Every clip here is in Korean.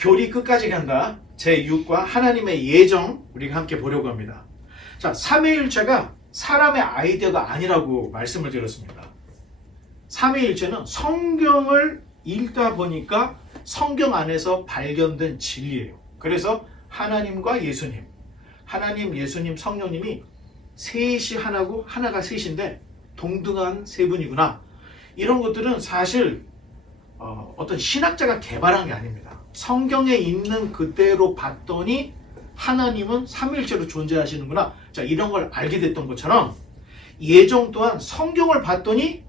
교리 끝까지 간다. 제6과 하나님의 예정 우리가 함께 보려고 합니다. 자, 삼위일체가 사람의 아이디어가 아니라고 말씀을 드렸습니다. 삼위일체는 성경을 읽다 보니까 성경 안에서 발견된 진리예요. 그래서 하나님과 예수님, 하나님, 예수님, 성령님이 셋이 하나고 하나가 셋인데 동등한 세 분이구나. 이런 것들은 사실 어떤 신학자가 개발한 게 아닙니다. 성경에 있는 그대로 봤더니 하나님은 삼위일체로 존재하시는구나. 자, 이런 걸 알게 됐던 것처럼 예정 또한 성경을 봤더니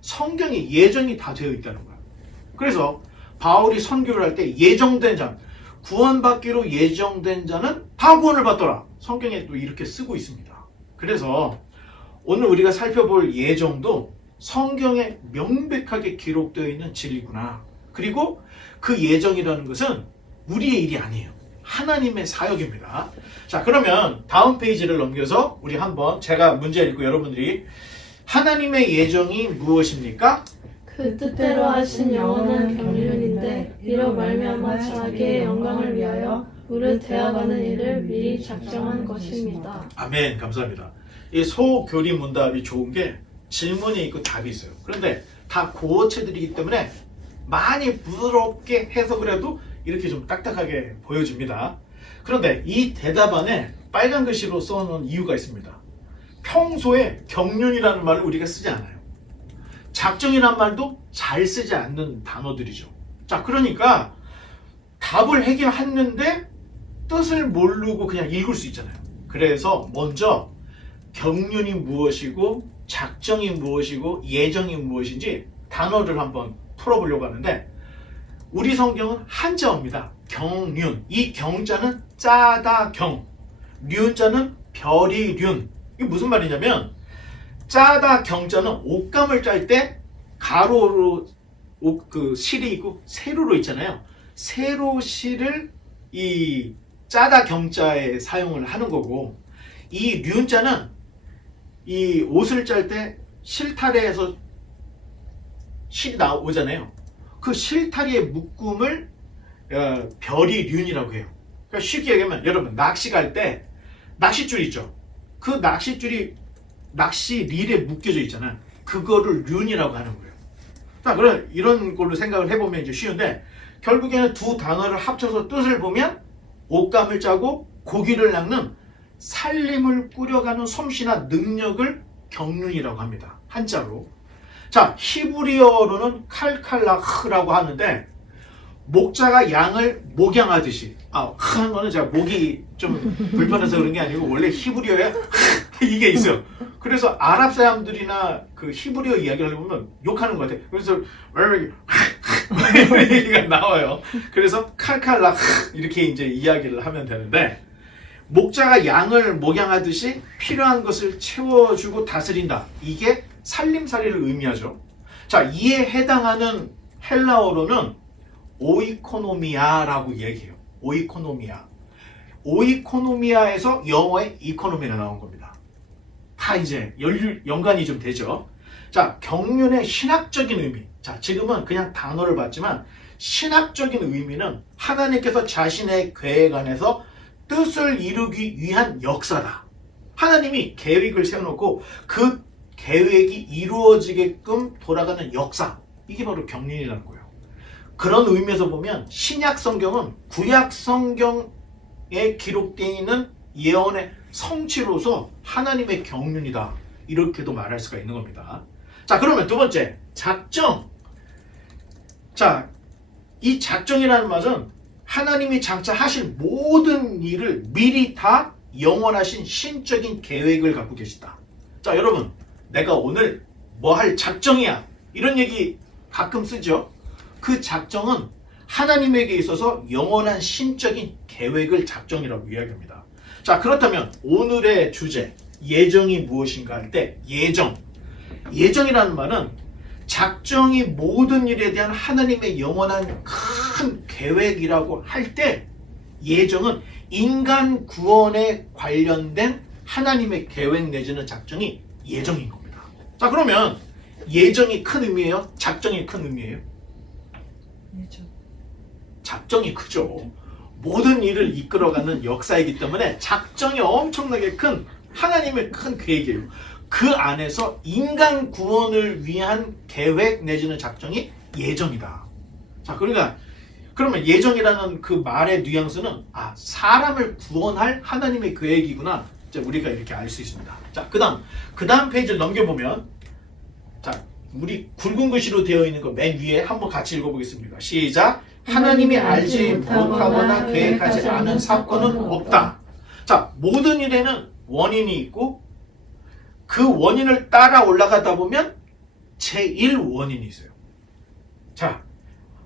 성경에 예정이 다 되어 있다는 거야. 그래서 바울이 선교를 할 때 예정된 자, 구원받기로 예정된 자는 다 구원을 받더라. 성경에 또 이렇게 쓰고 있습니다. 그래서 오늘 우리가 살펴볼 예정도 성경에 명백하게 기록되어 있는 진리구나. 그리고 그 예정이라는 것은 우리의 일이 아니에요. 하나님의 사역입니다. 자, 그러면 다음 페이지를 넘겨서 우리 한번 제가 문제 읽고 여러분들이 하나님의 예정이 무엇입니까? 그 뜻대로 하신 영원한 경륜인데 이로 말미암아 자기의 영광을 위하여 우리 되어가는 일을 미리 작정한 것입니다. 아멘. 감사합니다. 이 소교리 문답이 좋은 게 질문이 있고 답이 있어요. 그런데 다 고어체들이기 때문에 많이 부드럽게 해석을 해도 이렇게 좀 딱딱하게 보여집니다. 그런데 이 대답 안에 빨간 글씨로 써놓은 이유가 있습니다. 평소에 경륜이라는 말을 우리가 쓰지 않아요. 작정이라는 말도 잘 쓰지 않는 단어들이죠. 자, 그러니까 답을 해결했는데 뜻을 모르고 그냥 읽을 수 있잖아요. 그래서 먼저 경륜이 무엇이고 작정이 무엇이고 예정이 무엇인지 단어를 한번 풀어보려고 하는데 우리 성경은 한자어입니다. 경륜. 이 경자는 짜다 경, 륜자는 별이 륜. 이게 무슨 말이냐면 짜다 경자는 옷감을 짤 때 가로로 그 실이 있고 세로로 있잖아요. 세로 실을 이 짜다 경자에 사용을 하는 거고 이 륜자는 이 옷을 짤 때 실타래에서 실이 나오잖아요. 그 실타리의 묶음을 별이 륜이라고 해요. 그러니까 쉽게 얘기하면 여러분 낚시 갈 때 낚싯줄 있죠. 그 낚싯줄이 낚시 릴에 묶여져 있잖아요. 그거를 륜이라고 하는 거예요. 자, 그럼 이런 걸로 생각을 해보면 이제 쉬운데 결국에는 두 단어를 합쳐서 뜻을 보면 옷감을 짜고 고기를 낚는 살림을 꾸려가는 솜씨나 능력을 경륜이라고 합니다. 한자로. 자, 히브리어로는 칼칼라흐라고 하는데 목자가 양을 목양하듯이 하는 거는 제가 목이 좀 불편해서 그런 게 아니고 원래 히브리어에 이게 있어요. 그래서 아랍 사람들이나 그 히브리어 이야기를 해보면 욕하는 것 같아요. 그래서 이런 얘기가 나와요. 그래서 칼칼라 이렇게 이제 이야기를 하면 되는데 목자가 양을 목양하듯이 필요한 것을 채워주고 다스린다. 이게 살림살이를 의미하죠. 자, 이에 해당하는 헬라어로는 오이코노미아라고 얘기해요. 오이코노미아. 오이코노미아에서 영어의 이코노미가 나온 겁니다. 다 이제 연관이 좀 되죠. 자, 경륜의 신학적인 의미. 자, 지금은 그냥 단어를 봤지만 신학적인 의미는 하나님께서 자신의 계획 안에서 뜻을 이루기 위한 역사다. 하나님이 계획을 세워놓고 그 계획이 이루어지게끔 돌아가는 역사. 이게 바로 경륜이라는 거예요. 그런 의미에서 보면 신약 성경은 구약 성경에 기록되어 있는 예언의 성취로서 하나님의 경륜이다. 이렇게도 말할 수가 있는 겁니다. 자, 그러면 두 번째, 작정. 자, 이 작정이라는 말은 하나님이 장차 하실 모든 일을 미리 다 영원하신 신적인 계획을 갖고 계시다. 자, 여러분, 내가 오늘 뭐 할 작정이야. 이런 얘기 가끔 쓰죠. 그 작정은 하나님에게 있어서 영원한 신적인 계획을 작정이라고 이야기합니다. 자, 그렇다면 오늘의 주제, 예정이 무엇인가 할 때 예정. 예정이라는 말은 작정이 모든 일에 대한 하나님의 영원한 큰 계획이라고 할 때 예정은 인간 구원에 관련된 하나님의 계획 내지는 작정이 예정인 겁니다. 자, 그러면 예정이 큰 의미예요? 작정이 큰 의미예요? 작정이 크죠. 모든 일을 이끌어가는 역사이기 때문에 작정이 엄청나게 큰 하나님의 큰 계획이에요. 그 안에서 인간 구원을 위한 계획 내지는 작정이 예정이다. 자, 그러니까 그러면 예정이라는 그 말의 뉘앙스는 사람을 구원할 하나님의 계획이구나. 이제 우리가 이렇게 알 수 있습니다. 자, 그다음 페이지를 넘겨보면 자, 우리 굵은 글씨로 되어 있는 거 맨 위에 한번 같이 읽어보겠습니다. 시작. 하나님이 알지 못하거나 계획하지 않은 사건은 없다. 자, 모든 일에는 원인이 있고 그 원인을 따라 올라가다 보면 제1원인이 있어요. 자,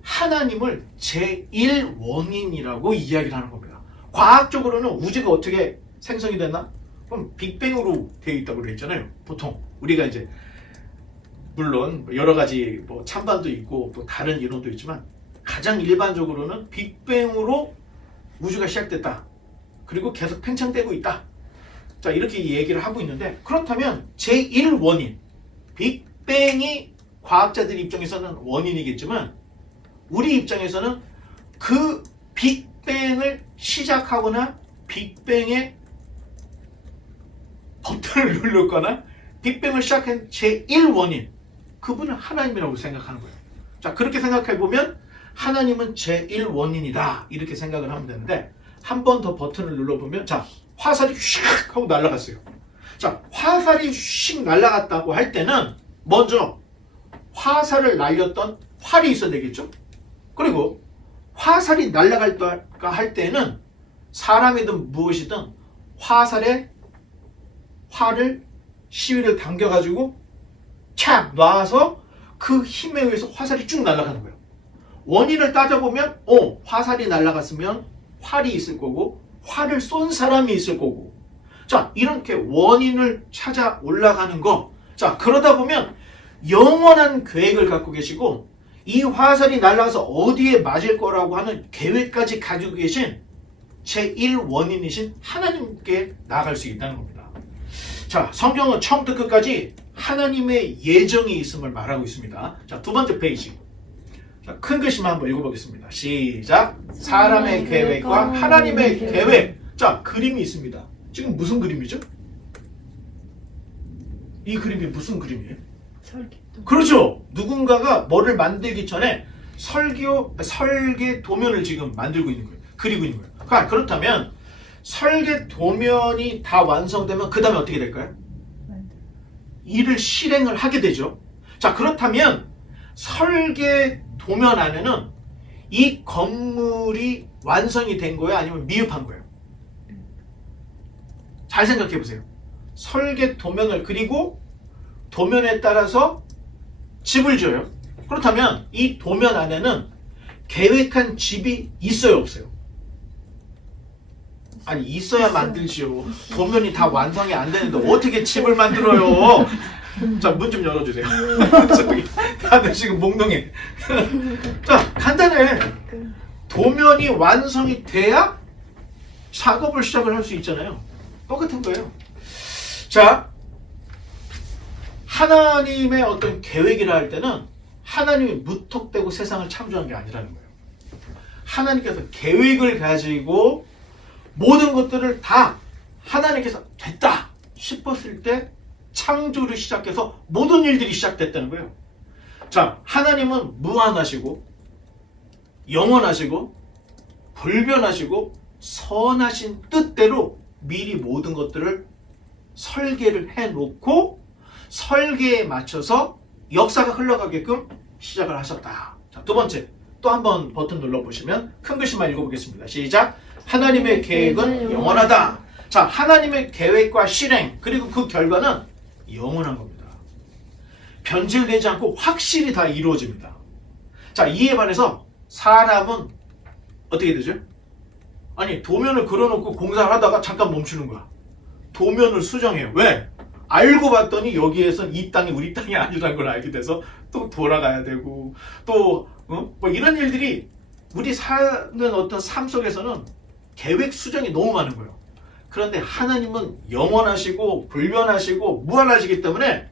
하나님을 제1원인이라고 이야기를 하는 겁니다. 과학적으로는 우주가 어떻게 생성이 됐나? 그럼 빅뱅으로 되어 있다고 그랬잖아요. 보통 우리가 이제 물론 여러 가지 뭐 찬반도 있고 또 다른 이론도 있지만 가장 일반적으로는 빅뱅으로 우주가 시작됐다. 그리고 계속 팽창되고 있다. 자, 이렇게 얘기를 하고 있는데 그렇다면 제1원인 빅뱅이 과학자들 입장에서는 원인이겠지만 우리 입장에서는 그 빅뱅을 시작하거나 빅뱅의 버튼을 누르거나 빅뱅을 시작한 제1원인 그분은 하나님이라고 생각하는 거예요. 자, 그렇게 생각해보면 하나님은 제1원인이다 이렇게 생각을 하면 되는데 한 번 더 버튼을 눌러보면 자, 화살이 휙 하고 날아갔어요. 자, 화살이 휙 날아갔다고 할 때는 먼저 화살을 날렸던 활이 있어야 되겠죠? 그리고 화살이 날아갈까 할 때는 사람이든 무엇이든 화살에 활을 시위를 당겨가지고 착 놔서 그 힘에 의해서 화살이 쭉 날아가는 거예요. 원인을 따져보면 화살이 날아갔으면 활이 있을 거고 활을 쏜 사람이 있을 거고 자, 이렇게 원인을 찾아 올라가는 거. 자, 그러다 보면 영원한 계획을 갖고 계시고 이 화살이 날아가서 어디에 맞을 거라고 하는 계획까지 가지고 계신 제1원인이신 하나님께 나아갈 수 있다는 겁니다. 자, 성경은 처음부터 끝까지 하나님의 예정이 있음을 말하고 있습니다. 자, 두 번째 페이지. 자, 큰 글씨만 한번 읽어보겠습니다. 시작. 사람의 계획과 하나님의 계획. 자, 그림이 있습니다. 지금 무슨 그림이죠? 이 그림이 무슨 그림이에요? 설계도. 그렇죠. 누군가가 뭐를 만들기 전에 설계 도면을 지금 만들고 있는 거예요. 그리고 있는 거예요. 그렇다면 설계 도면이 다 완성되면 그 다음에 어떻게 될까요? 일을 실행을 하게 되죠. 자, 그렇다면 설계 도면 안에는 이 건물이 완성이 된 거예요? 아니면 미흡한 거예요? 잘 생각해 보세요. 설계 도면을 그리고 도면에 따라서 집을 지어요. 그렇다면 이 도면 안에는 계획한 집이 있어요, 없어요? 아니, 있어야 만들지요. 도면이 다 완성이 안 되는데 어떻게 집을 만들어요? 자, 문 좀 열어주세요. 저기 다들 지금 몽롱해. 자, 간단해. 도면이 완성이 돼야 작업을 시작을 할 수 있잖아요. 똑같은 거예요. 자, 하나님의 어떤 계획이라 할 때는 하나님이 무턱대고 세상을 창조한 게 아니라는 거예요. 하나님께서 계획을 가지고 모든 것들을 다 하나님께서 됐다 싶었을 때 창조를 시작해서 모든 일들이 시작됐다는 거예요. 자, 하나님은 무한하시고 영원하시고 불변하시고 선하신 뜻대로 미리 모든 것들을 설계를 해놓고 설계에 맞춰서 역사가 흘러가게끔 시작을 하셨다. 자, 두 번째, 또 한 번 버튼 눌러보시면 큰 글씨만 읽어보겠습니다. 시작. 하나님의 계획은 영원하다. 자, 하나님의 계획과 실행 그리고 그 결과는 영원한 겁니다. 변질되지 않고 확실히 다 이루어집니다. 자, 이에 반해서 사람은 어떻게 되죠? 아니, 도면을 그려놓고 공사를 하다가 잠깐 멈추는 거야. 도면을 수정해요. 왜? 알고 봤더니 여기에선 이 땅이 우리 땅이 아니라는 걸 알게 돼서 또 돌아가야 되고 또 뭐 이런 일들이 우리 사는 어떤 삶 속에서는 계획 수정이 너무 많은 거예요. 그런데 하나님은 영원하시고 불변하시고 무한하시기 때문에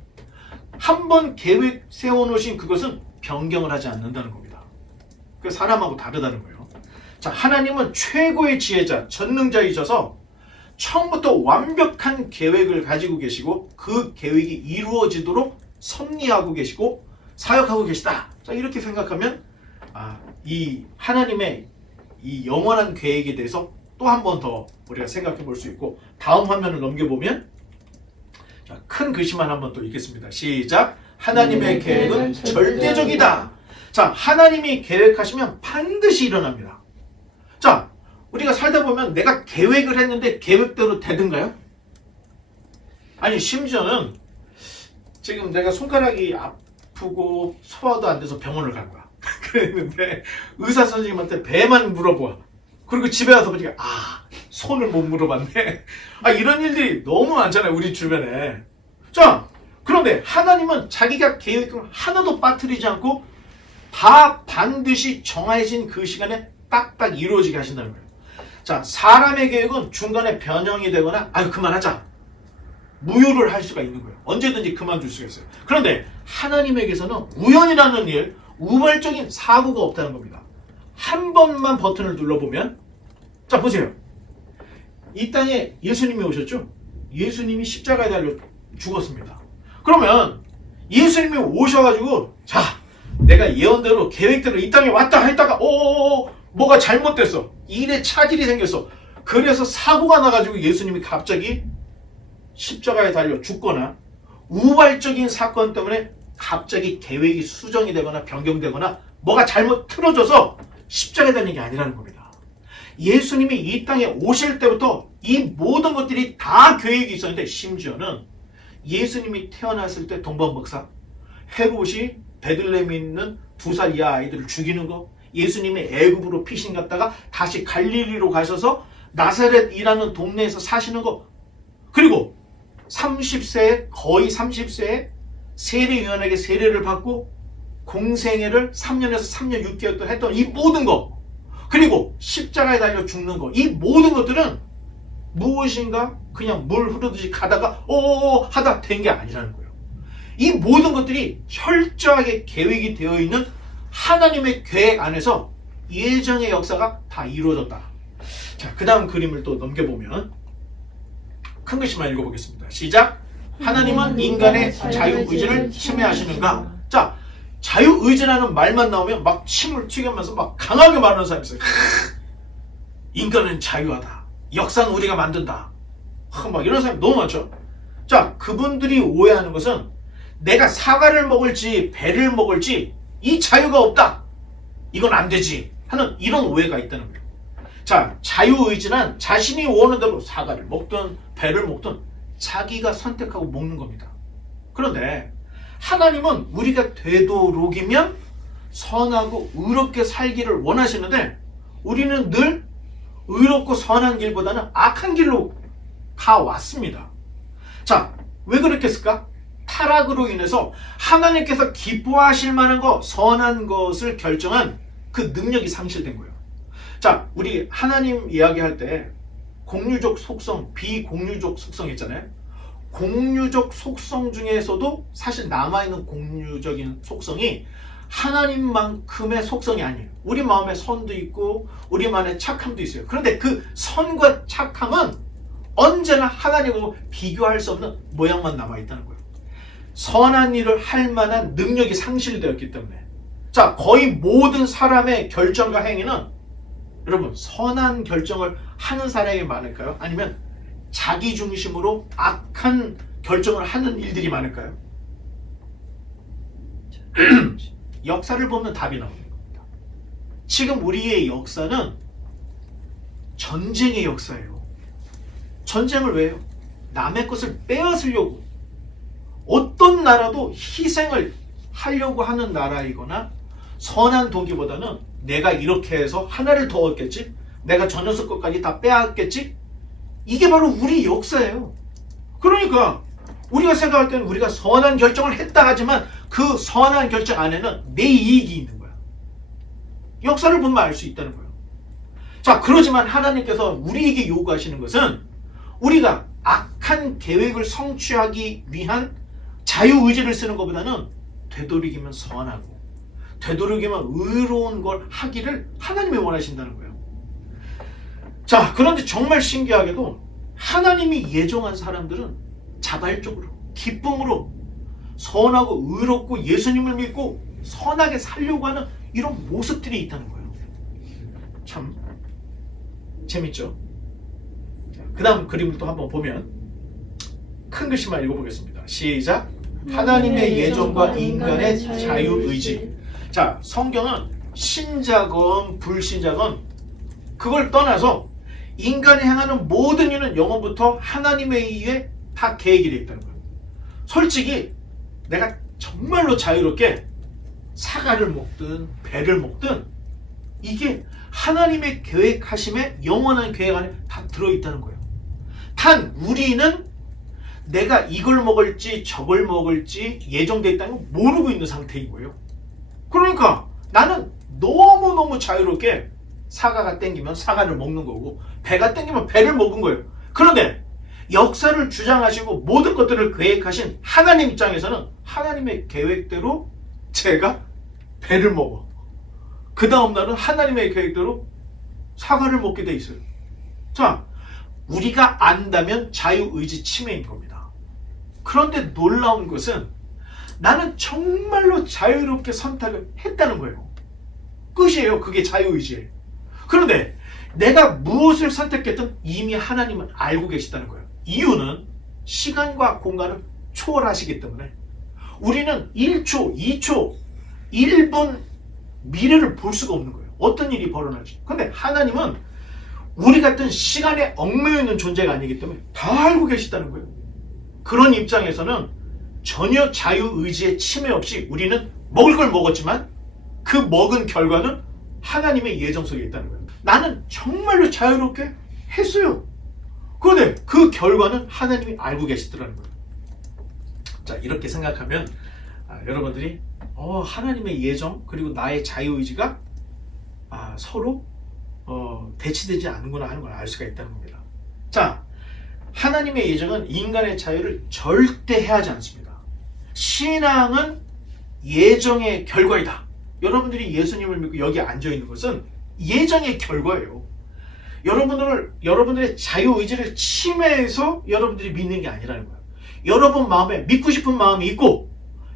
한 번 계획 세워놓으신 그것은 변경을 하지 않는다는 겁니다. 그래서 사람하고 다르다는 거예요. 자, 하나님은 최고의 지혜자, 전능자이셔서 처음부터 완벽한 계획을 가지고 계시고 그 계획이 이루어지도록 섭리하고 계시고 사역하고 계시다. 자, 이렇게 생각하면 이 하나님의 이 영원한 계획에 대해서 또 한 번 더 우리가 생각해 볼 수 있고, 다음 화면을 넘겨보면 자, 큰 글씨만 한번 또 읽겠습니다. 시작. 하나님의 계획은 절대적이다. 자, 하나님이 계획하시면 반드시 일어납니다. 자, 우리가 살다 보면 내가 계획을 했는데 계획대로 되든가요? 아니, 심지어는 지금 내가 손가락이 아프고 소화도 안 돼서 병원을 간 거야. 그랬는데 의사 선생님한테 배만 물어봐. 그리고 집에 와서 보니까 손을 못 물어봤네. 이런 일들이 너무 많잖아요, 우리 주변에. 자, 그런데 하나님은 자기가 계획을 하나도 빠뜨리지 않고 다 반드시 정해진 그 시간에 딱딱 이루어지게 하신다는 거예요. 자, 사람의 계획은 중간에 변형이 되거나 그만하자, 무효를 할 수가 있는 거예요. 언제든지 그만둘 수가 있어요. 그런데 하나님에게서는 우연이라는 일, 우발적인 사고가 없다는 겁니다. 한 번만 버튼을 눌러보면, 자, 보세요. 이 땅에 예수님이 오셨죠? 예수님이 십자가에 달려 죽었습니다. 그러면 예수님이 오셔가지고, 자, 내가 예언대로 계획대로 이 땅에 왔다 했다가 뭐가 잘못됐어. 일에 차질이 생겼어. 그래서 사고가 나가지고 예수님이 갑자기 십자가에 달려 죽거나 우발적인 사건 때문에 갑자기 계획이 수정이 되거나 변경되거나 뭐가 잘못 틀어져서 십자가에 달린 게 아니라는 겁니다. 예수님이 이 땅에 오실 때부터 이 모든 것들이 다 계획이 있었는데, 심지어는 예수님이 태어났을 때 동방박사, 헤롯이 베들레헴에 있는 2살 이하 아이들을 죽이는 거, 예수님이 애굽으로 피신 갔다가 다시 갈릴리로 가셔서 나사렛이라는 동네에서 사시는 거, 그리고 30세에 거의 30세에 세례요한에게 세례를 받고 공생애를 3년에서 3년 6개월 동안 했던 이 모든 거, 그리고 십자가에 달려 죽는 거, 이 모든 것들은 무엇인가 그냥 물 흐르듯이 가다가 하다 된 게 아니라는 거예요. 이 모든 것들이 철저하게 계획이 되어 있는 하나님의 계획 안에서 예정의 역사가 다 이루어졌다. 자, 그 다음 그림을 또 넘겨보면 큰 글씨만 읽어보겠습니다. 시작. 하나님은 인간의 자유의지를 침해하시는가? 자, 자유의지라는 말만 나오면 막 침을 튀기면서 막 강하게 말하는 사람이 있어요. 인간은 자유하다. 역사는 우리가 만든다. 막 이런 사람이 너무 많죠. 자, 그분들이 오해하는 것은 내가 사과를 먹을지 배를 먹을지 이 자유가 없다, 이건 안 되지 하는 이런 오해가 있다는 거예요. 자, 자유의지란 자신이 원하는 대로 사과를 먹든 배를 먹든 자기가 선택하고 먹는 겁니다. 그런데 하나님은 우리가 되도록이면 선하고 의롭게 살기를 원하시는데, 우리는 늘 의롭고 선한 길보다는 악한 길로 가왔습니다. 자, 왜 그렇겠을까? 타락으로 인해서 하나님께서 기뻐하실 만한 거, 선한 것을 결정한 그 능력이 상실된 거예요. 자, 우리 하나님 이야기할 때 공유적 속성, 비공유적 속성 있잖아요. 공유적 속성 중에서도 사실 남아있는 공유적인 속성이 하나님만큼의 속성이 아니에요. 우리 마음에 선도 있고 우리 마음에 착함도 있어요. 그런데 그 선과 착함은 언제나 하나님하고 비교할 수 없는 모양만 남아있다는 거예요. 선한 일을 할 만한 능력이 상실되었기 때문에. 자, 거의 모든 사람의 결정과 행위는, 여러분, 선한 결정을 하는 사람이 많을까요? 아니면 자기 중심으로 악한 결정을 하는 일들이 많을까요? 역사를 보면 답이 나오는 겁니다. 지금 우리의 역사는 전쟁의 역사예요. 전쟁을 왜 해요? 남의 것을 빼앗으려고. 어떤 나라도 희생을 하려고 하는 나라이거나 선한 도기보다는 내가 이렇게 해서 하나를 더 얻겠지, 내가 저 녀석 것까지 다 빼앗겠지, 이게 바로 우리 역사예요. 그러니까 우리가 생각할 때는 우리가 선한 결정을 했다 하지만 그 선한 결정 안에는 내 이익이 있는 거야. 역사를 보면 알 수 있다는 거예요. 자, 그러지만 하나님께서 우리에게 요구하시는 것은 우리가 악한 계획을 성취하기 위한 자유의지를 쓰는 것보다는 되도록이면 선하고 되도록이면 의로운 걸 하기를 하나님이 원하신다는 거예요. 자, 그런데 정말 신기하게도 하나님이 예정한 사람들은 자발적으로, 기쁨으로, 선하고 의롭고 예수님을 믿고 선하게 살려고 하는 이런 모습들이 있다는 거예요. 참 재밌죠? 그 다음 그림을 또 한번 보면 큰 글씨만 읽어보겠습니다. 시작. 하나님의 예정과 인간의 자유의지. 자, 성경은 신자건 불신자건 그걸 떠나서 인간이 행하는 모든 일은 영원부터 하나님에 의해 다 계획이 되어 있다는 거예요. 솔직히 내가 정말로 자유롭게 사과를 먹든 배를 먹든 이게 하나님의 계획하심에 영원한 계획 안에 다 들어있다는 거예요. 단 우리는 내가 이걸 먹을지 저걸 먹을지 예정되어 있다는 걸 모르고 있는 상태인 거예요. 그러니까 나는 너무너무 자유롭게 사과가 땡기면 사과를 먹는 거고 배가 땡기면 배를 먹은 거예요. 그런데 역사를 주장하시고 모든 것들을 계획하신 하나님 입장에서는 하나님의 계획대로 제가 배를 먹어. 그 다음 날은 하나님의 계획대로 사과를 먹게 돼 있어요. 자, 우리가 안다면 자유의지 침해인 겁니다. 그런데 놀라운 것은 나는 정말로 자유롭게 선택을 했다는 거예요. 끝이에요. 그게 자유의지예요. 그런데 내가 무엇을 선택했든 이미 하나님은 알고 계시다는 거예요. 이유는 시간과 공간을 초월하시기 때문에 우리는 1초, 2초, 1분 미래를 볼 수가 없는 거예요. 어떤 일이 벌어날지. 근데 하나님은 우리 같은 시간에 얽매여 있는 존재가 아니기 때문에 다 알고 계시다는 거예요. 그런 입장에서는 전혀 자유의지의 침해 없이 우리는 먹을 걸 먹었지만 그 먹은 결과는 하나님의 예정 속에 있다는 거예요. 나는 정말로 자유롭게 했어요. 그런데 그 결과는 하나님이 알고 계시더라는 거예요. 자, 이렇게 생각하면 여러분들이 하나님의 예정 그리고 나의 자유의지가 서로 대치되지 않는구나 하는 걸 알 수가 있다는 겁니다. 자, 하나님의 예정은 인간의 자유를 절대 해하지 않습니다. 신앙은 예정의 결과이다. 여러분들이 예수님을 믿고 여기 앉아있는 것은 예정의 결과예요. 여러분들의 자유의지를 침해해서 여러분들이 믿는 게 아니라는 거예요. 여러분 마음에 믿고 싶은 마음이 있고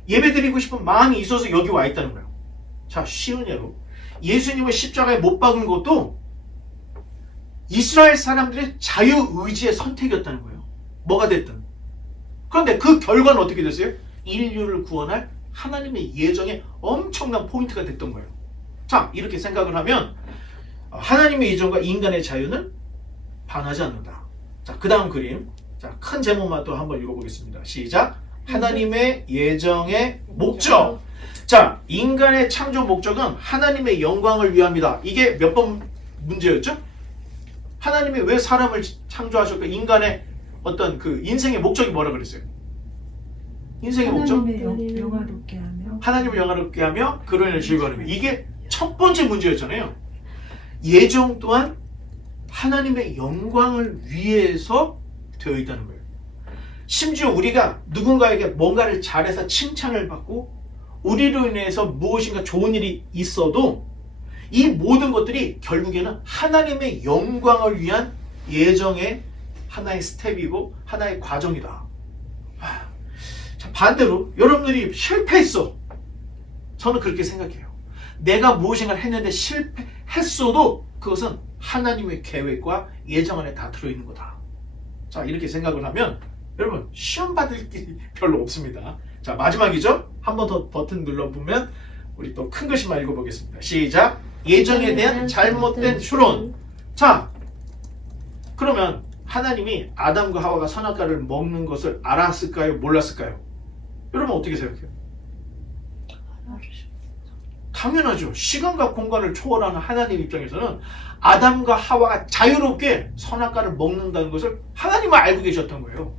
예배드리고 싶은 마음이 있어서 여기 와 있다는 거예요. 자, 쉬운 예로 예수님을 십자가에 못 박은 것도 이스라엘 사람들의 자유의지의 선택이었다는 거예요. 뭐가 됐든. 그런데 그 결과는 어떻게 됐어요? 인류를 구원할 하나님의 예정에 엄청난 포인트가 됐던 거예요. 자, 이렇게 생각을 하면 하나님의 예정과 인간의 자유는 반하지 않는다. 자, 그 다음 그림. 자, 큰 제목만 또 한번 읽어보겠습니다. 시작. 하나님의 예정의 목적. 자, 인간의 창조 목적은 하나님의 영광을 위함이다. 이게 몇 번 문제였죠? 하나님이 왜 사람을 창조하셨고 인간의 어떤 그 인생의 목적이 뭐라 그랬어요? 인생의 목적? 영화롭게 하며 하나님을 영화롭게 하며 그로 인해 즐거워하는 거예요. 이게 첫 번째 문제였잖아요. 예정 또한 하나님의 영광을 위해서 되어 있다는 거예요. 심지어 우리가 누군가에게 뭔가를 잘해서 칭찬을 받고 우리로 인해서 무엇인가 좋은 일이 있어도 이 모든 것들이 결국에는 하나님의 영광을 위한 예정의 하나의 스텝이고 하나의 과정이다. 자, 반대로 여러분들이 실패했어. 저는 그렇게 생각해요. 내가 무엇인가를 했는데 실패했어도 그것은 하나님의 계획과 예정 안에 다 들어있는 거다. 자, 이렇게 생각을 하면 여러분 시험 받을 게 별로 없습니다. 자, 마지막이죠? 한 번 더 버튼 눌러보면 우리 또 큰 글씨만 읽어보겠습니다. 시작. 예정에 대한 잘못된 추론. 자, 그러면 하나님이 아담과 하와가 선악과를 먹는 것을 알았을까요? 몰랐을까요? 여러분 어떻게 생각해요? 당연하죠. 시간과 공간을 초월하는 하나님 입장에서는 아담과 하와가 자유롭게 선악과를 먹는다는 것을 하나님은 알고 계셨던 거예요.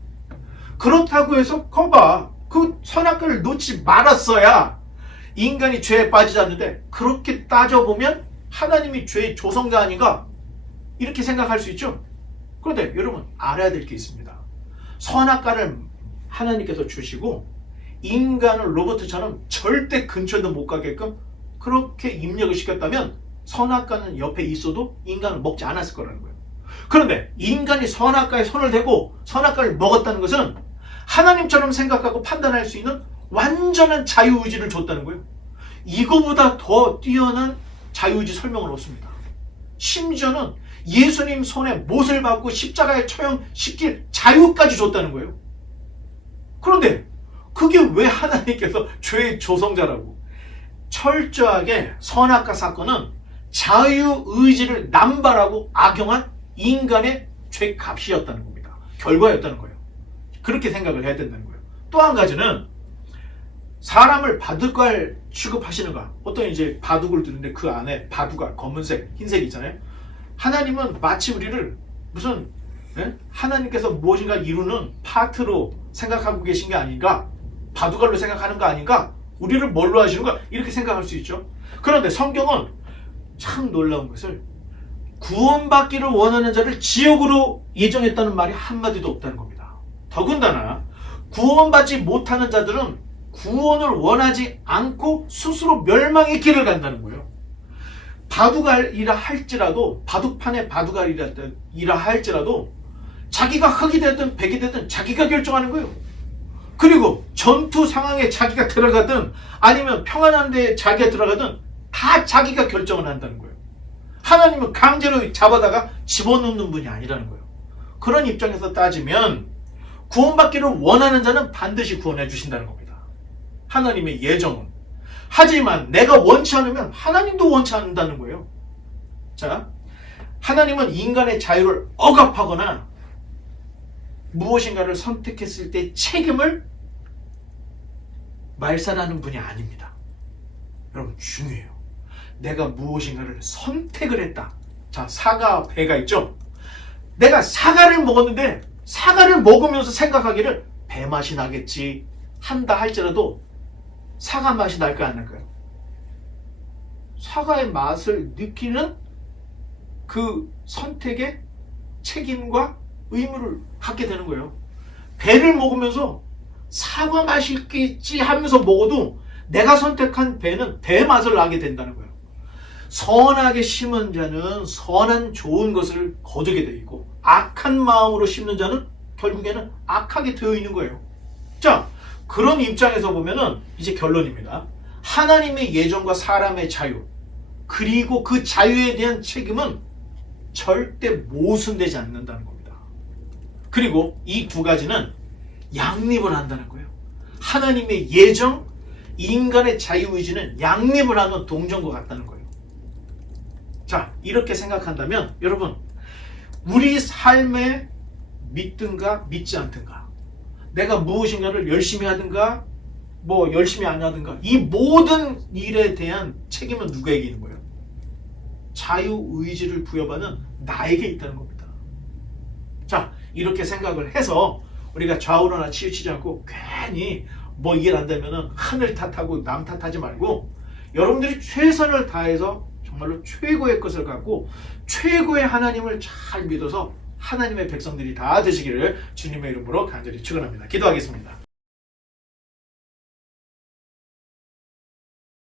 그렇다고 해서 거봐, 그 선악과를 놓지 말았어야 인간이 죄에 빠지지 않는데, 그렇게 따져보면 하나님이 죄의 조성자 아닌가? 이렇게 생각할 수 있죠. 그런데 여러분 알아야 될 게 있습니다. 선악과를 하나님께서 주시고 인간을 로봇처럼 절대 근처에도 못 가게끔 그렇게 입력을 시켰다면 선악과는 옆에 있어도 인간은 먹지 않았을 거라는 거예요. 그런데 인간이 선악과에 손을 대고 선악과를 먹었다는 것은 하나님처럼 생각하고 판단할 수 있는 완전한 자유의지를 줬다는 거예요. 이거보다 더 뛰어난 자유의지 설명은 없습니다. 심지어는 예수님 손에 못을 박고 십자가에 처형시킬 자유까지 줬다는 거예요. 그런데 그게 왜 하나님께서 죄의 조성자라고? 철저하게 선악과 사건은 자유의지를 남발하고 악용한 인간의 죄값이었다는 겁니다. 결과였다는 거예요. 그렇게 생각을 해야 된다는 거예요. 또 한 가지는 사람을 바둑알 취급하시는가? 어떤 이제 바둑을 두는데 그 안에 바둑알 검은색, 흰색 있잖아요. 하나님은 마치 우리를 무슨 하나님께서 무엇인가 이루는 파트로 생각하고 계신 게 아닌가? 바둑알로 생각하는 거 아닌가? 우리를 뭘로 하시는가? 이렇게 생각할 수 있죠. 그런데 성경은 참 놀라운 것을 구원받기를 원하는 자를 지옥으로 예정했다는 말이 한마디도 없다는 겁니다. 더군다나 구원받지 못하는 자들은 구원을 원하지 않고 스스로 멸망의 길을 간다는 거예요. 바둑알이라 할지라도 바둑판에 바둑알이라 할지라도 자기가 흑이 되든 백이 되든 자기가 결정하는 거예요. 그리고 전투 상황에 자기가 들어가든 아니면 평안한 데에 자기가 들어가든 다 자기가 결정을 한다는 거예요. 하나님은 강제로 잡아다가 집어넣는 분이 아니라는 거예요. 그런 입장에서 따지면 구원받기를 원하는 자는 반드시 구원해 주신다는 겁니다. 하나님의 예정은. 하지만 내가 원치 않으면 하나님도 원치 않는다는 거예요. 자, 하나님은 인간의 자유를 억압하거나 무엇인가를 선택했을 때 책임을 말살하는 분이 아닙니다. 여러분 중요해요. 내가 무엇인가를 선택을 했다. 자, 사과, 배가 있죠? 내가 사과를 먹었는데 사과를 먹으면서 생각하기를 배 맛이 나겠지 한다 할지라도 사과 맛이 날까요, 안 날까요? 사과의 맛을 느끼는 그 선택의 책임과 의무를 갖게 되는 거예요. 배를 먹으면서 사과 맛이 있겠지 하면서 먹어도 내가 선택한 배는 배 맛을 나게 된다는 거예요. 선하게 심은 자는 선한 좋은 것을 거두게 되어 있고 악한 마음으로 심는 자는 결국에는 악하게 되어 있는 거예요. 자, 그런 입장에서 보면은 이제 결론입니다. 하나님의 예정과 사람의 자유 그리고 그 자유에 대한 책임은 절대 모순되지 않는다는 겁니다. 그리고 이 두 가지는 양립을 한다는 거예요. 하나님의 예정, 인간의 자유의지는 양립을 하는 동전과 같다는 거예요. 자, 이렇게 생각한다면 여러분 우리 삶에 믿든가 믿지 않든가 내가 무엇인가를 열심히 하든가 뭐 열심히 안 하든가 이 모든 일에 대한 책임은 누구에게 있는 거예요? 자유의지를 부여받은 나에게 있다는 겁니다. 자, 이렇게 생각을 해서 우리가 좌우로나 치우치지 않고 괜히 뭐 일 안 되면은 하늘 탓하고 남 탓하지 말고 여러분들이 최선을 다해서 정말로 최고의 것을 갖고 최고의 하나님을 잘 믿어서 하나님의 백성들이 다 되시기를 주님의 이름으로 간절히 축원합니다. 기도하겠습니다.